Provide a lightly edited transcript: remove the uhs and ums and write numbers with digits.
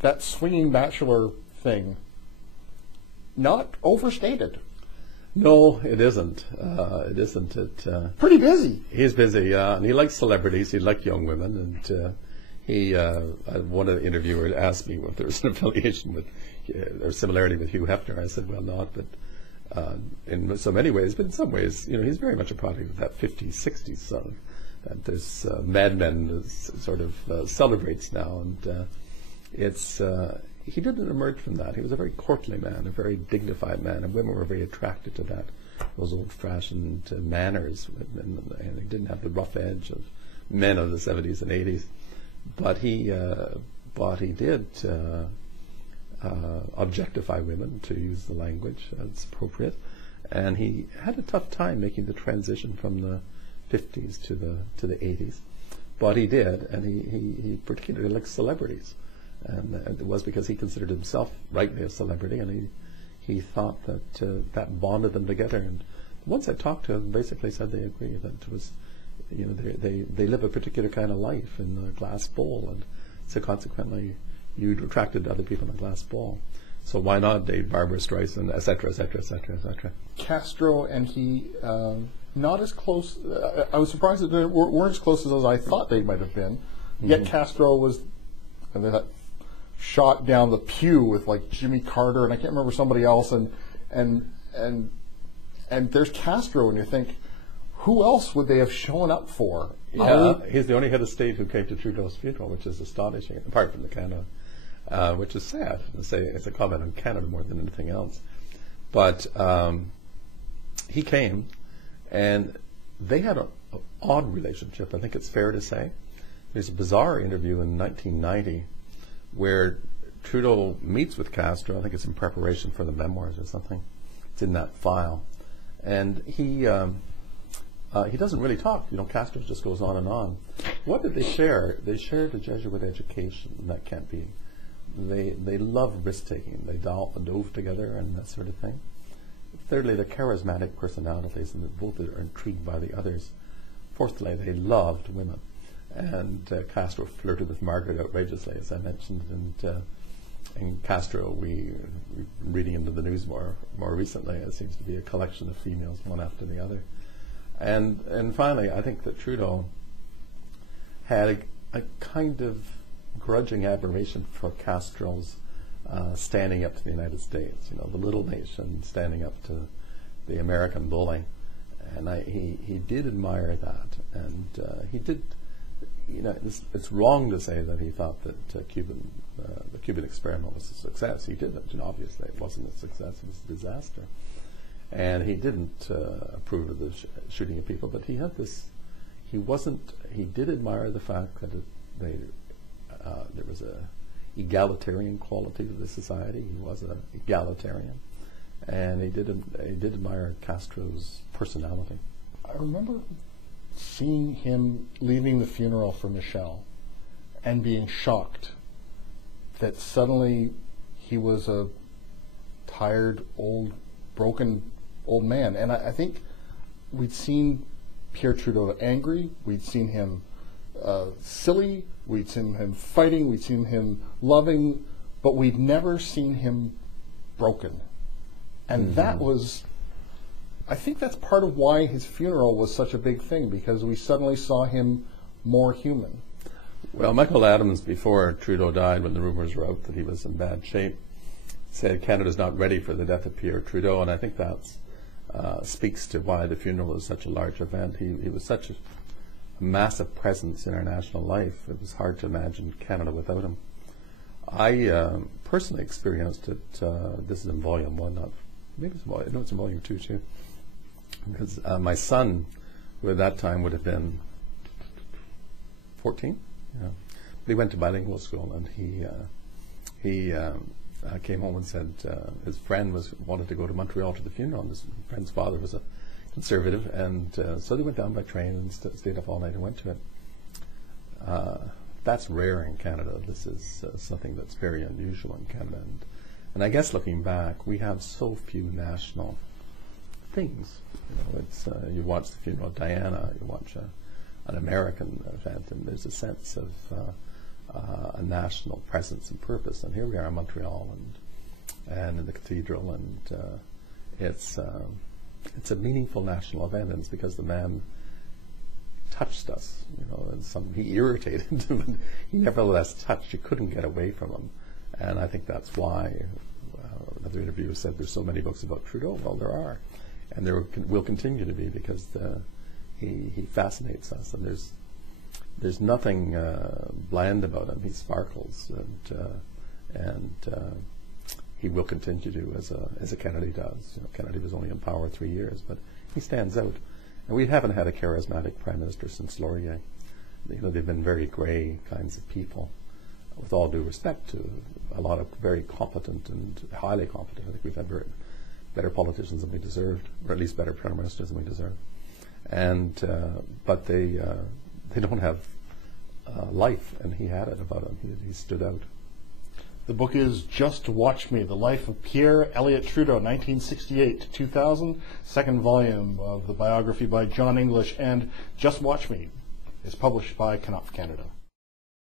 that swinging bachelor thing not overstated? No, it isn't. It isn't. Pretty busy. He's busy, yeah, and he likes celebrities. He likes young women, and one of the interviewers asked me if there was an affiliation with or similarity with Hugh Hefner. I said, well, not, but in so many ways, but in some ways, he's very much a product of that 50s, 60s song that this Mad Men sort of celebrates now, and he didn't emerge from that. He was a very courtly man, a very dignified man, and women were very attracted to that, those old-fashioned manners, and he didn't have the rough edge of men of the 70s and 80s. But he did objectify women, to use the language as appropriate, and he had a tough time making the transition from the 50s to the 80s. But he did, and he particularly liked celebrities. And it was because he considered himself rightly a celebrity, and he thought that that bonded them together. And once I talked to him, basically said they agree that it was, they live a particular kind of life in a glass bowl, and so consequently you attracted other people in a glass bowl. So why not date Barbara Streisand, et cetera, et cetera, et cetera, et cetera. Castro and he, not as close. I was surprised that they weren't as close as I thought they might have been. Yet Castro was, and that shot down the pew with like Jimmy Carter and I can't remember somebody else, and there's Castro, and you think, who else would they have shown up for? Yeah, he's the only head of state who came to Trudeau's funeral, which is astonishing, apart from the Canada, which is sad. It's a comment on Canada more than anything else. But he came, and they had an odd relationship, I think it's fair to say. There's a bizarre interview in 1990 where Trudeau meets with Castro. I think it's in preparation for the memoirs or something. It's in that file. And he doesn't really talk. Castro just goes on and on. What did they share? They shared a Jesuit education, and that can't be. They love risk-taking. They dove together and that sort of thing. Thirdly, they're charismatic personalities, and both are intrigued by the others. Fourthly, they loved women. And Castro flirted with Margaret outrageously, as I mentioned, and Castro, we reading into the news more recently, it seems to be a collection of females, one after the other. And finally, I think that Trudeau had a kind of grudging admiration for Castro's standing up to the United States, the little nation standing up to the American bully. And he did admire that, and he did. It's wrong to say that he thought that the Cuban experiment was a success. He didn't, and obviously it wasn't a success; it was a disaster. And he didn't approve of the shooting of people, but he had this. He did admire the fact that there was a egalitarian quality to the society. He was an egalitarian, and he did admire Castro's personality. I remember seeing him leaving the funeral for Michelle and being shocked that suddenly he was a tired, broken old man. And I think we'd seen Pierre Trudeau angry, we'd seen him silly, we'd seen him fighting, we'd seen him loving, but we'd never seen him broken. And that was, I think that's part of why his funeral was such a big thing, because we suddenly saw him more human. Well, Michael Adams, before Trudeau died, when the rumors were out that he was in bad shape, said Canada's not ready for the death of Pierre Trudeau, and I think that speaks to why the funeral was such a large event. He was such a massive presence in our national life. It was hard to imagine Canada without him. I personally experienced it. This is in volume 1, maybe it's in volume 2 too. Because my son, who at that time would have been 14, but he went to bilingual school, and he came home and said his friend wanted to go to Montreal to the funeral, and his friend's father was a conservative, and so they went down by train and stayed up all night and went to it. That's rare in Canada. This is something that's very unusual in Canada, and I guess looking back, we have so few national things. It's you watch the funeral of Diana, you watch an American event, and there's a sense a national presence and purpose. And here we are in Montreal and in the cathedral, and it's a meaningful national event, and it's because the man touched us, and he irritated him. He nevertheless touched. You couldn't get away from him, and I think that's why another interviewer said there's so many books about Trudeau. Well, there are, and there will continue to be, because he fascinates us, and there's nothing bland about him. He sparkles, and he will continue to, as a Kennedy does. Kennedy was only in power 3 years, but he stands out. And we haven't had a charismatic prime minister since Laurier. They've been very grey kinds of people, with all due respect to a lot of very competent and highly competent. I think we've had better politicians than we deserved, or at least better prime ministers than we deserved. And but they don't have life, and he had it about him. He stood out. The book is Just Watch Me, The Life of Pierre Elliott Trudeau, 1968 to 2000, second volume of the biography by John English, and Just Watch Me is published by Knopf Canada.